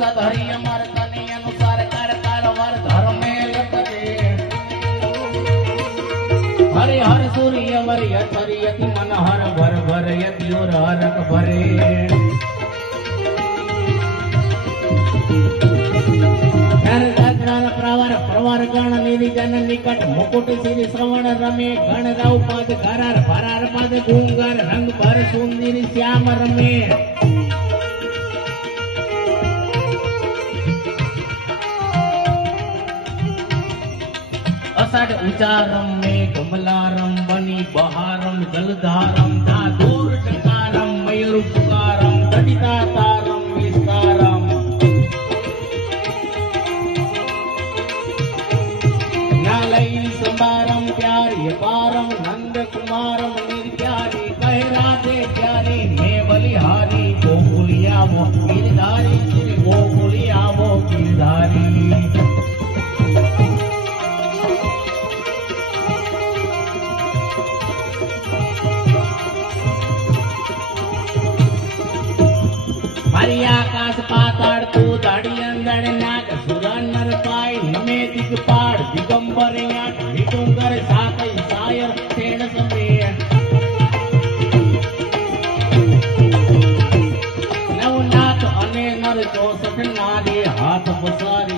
सत हरि अमर तनि अनुसार कर वर धर्मे लटके हरि हर सूर्य वर यति यति मन हर भर भर यति और हरक भरे प्रवर प्रवर गण निधि जन निकट मुकुट श्री श्रवण रमे गण राव पद करार भरार पद गुंगर रंग भर सुंदरी श्याम रमे असड उचारम में कमलारम बनी बहारम जलधारम धाधुर टकारम मयूर पुकारम दटिता तारम विस्तारम नालई संबारम प्यारी पारम नंद कुमारम निर्प्यारी कह राधे प्यारी मैं बलिहारी गोकुलिया वो गिरधारी श्री गोकुलिया वो गिरधारी आकाश पाताड़ तू दाड़ी अंदर नाग सुरा नर पाय नमे दिगपाड़ दिगंबर याट विडुंगर साकई सायर तेण समय नवनाथ अने नर 64 नारी हाथ बसारी